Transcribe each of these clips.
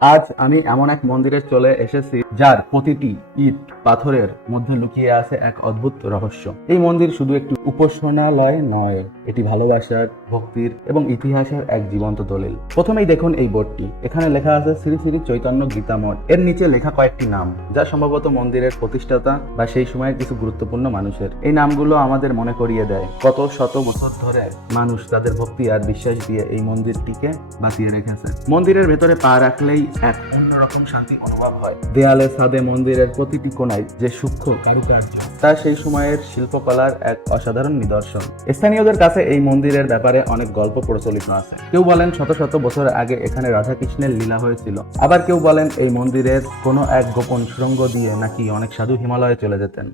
আজ আমি এমন এক মন্দিরে চলে এসেছি, যার প্রতিটি ইট পাথরের মধ্যে লুকিয়ে আছে এক অদ্ভুত রহস্য। এই মন্দির শুধু একটি উপাসনালয় নয় এটি ভালোবাসার, ভক্তির এবং ইতিহাসের এক জীবন্ত দলিল। প্রথমেই দেখুন এই বোর্ডটি। এখানে লেখা আছে শ্রী শ্রী চৈতন্য গীতামঠ। এর নিচে লেখা কয়েকটি নাম, যা সম্ভবত মন্দিরের প্রতিষ্ঠাতা বা সেই সময়ের কিছু গুরুত্বপূর্ণ মানুষের। এই নামগুলো আমাদের মনে করিয়ে দেয়। কত শত বছর ধরে মানুষ তাদের ভক্তি আর বিশ্বাস দিয়ে এই মন্দিরটিকে বাঁচিয়ে রেখেছে। মন্দিরের ভেতরে পা রাখলেই এক অন্যরকম শান্তি অনুভব হয়। দেয়ালে ছাদে মন্দিরের প্রতিটি কোণায় যে সূক্ষ্ম কারুকার্য, তা সেই সময়ের শিল্পকলার এক অসাধারণ নিদর্শন। স্থানীয়দের কাছে এই মন্দিরের ব্যাপারে অনেক গল্প প্রচলিত আছে। কেউ বলেন শত শত বছর আগে এখানে রাধাকৃষ্ণের লীলা হয়েছিল। আবার কেউ বলেন এই মন্দিরের কোনো এক গোপন সুড়ঙ্গ দিয়ে নাকি অনেক সাধু হিমালয়ে চলে যেতেন।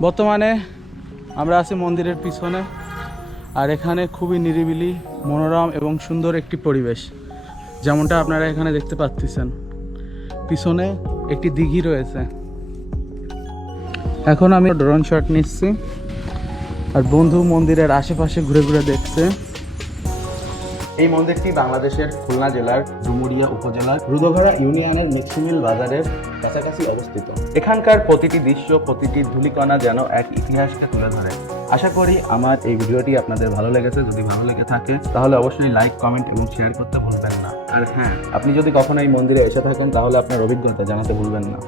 বর্তমানে আমরা আছি মন্দিরের পিছনে, আর এখানে খুবই নিরিবিলি, মনোরম এবং সুন্দর একটি পরিবেশ। যেমনটা আপনারা এখানে দেখতে পাচ্ছেন। পিছনে একটি দিঘি রয়েছে। এখন আমি ড্রোন শট নিচ্ছি। আর বন্ধু মন্দিরের আশেপাশে ঘুরে ঘুরে দেখছে। এই মন্দিরটি বাংলাদেশের খুলনা জেলার ডুমুরিয়া উপজেলার রুদঘরা ইউনিয়নের মিক্সিমিল বাজারের কাছাকাছি অবস্থিত। এখানকার প্রতিটি দৃশ্য, প্রতিটি ধুলিকণা যেন এক ইতিহাসকে তুলে ধরে। আশা করি আমার এই ভিডিওটি আপনাদের ভালো লেগেছে। যদি ভালো লেগে থাকে, তাহলে অবশ্যই লাইক, কমেন্ট এবং শেয়ার করতে ভুলবেন না। আর হ্যাঁ আপনি যদি কখনো এই মন্দিরে এসে থাকেন, তাহলে আপনার অভিজ্ঞতা জানাতে ভুলবেন না।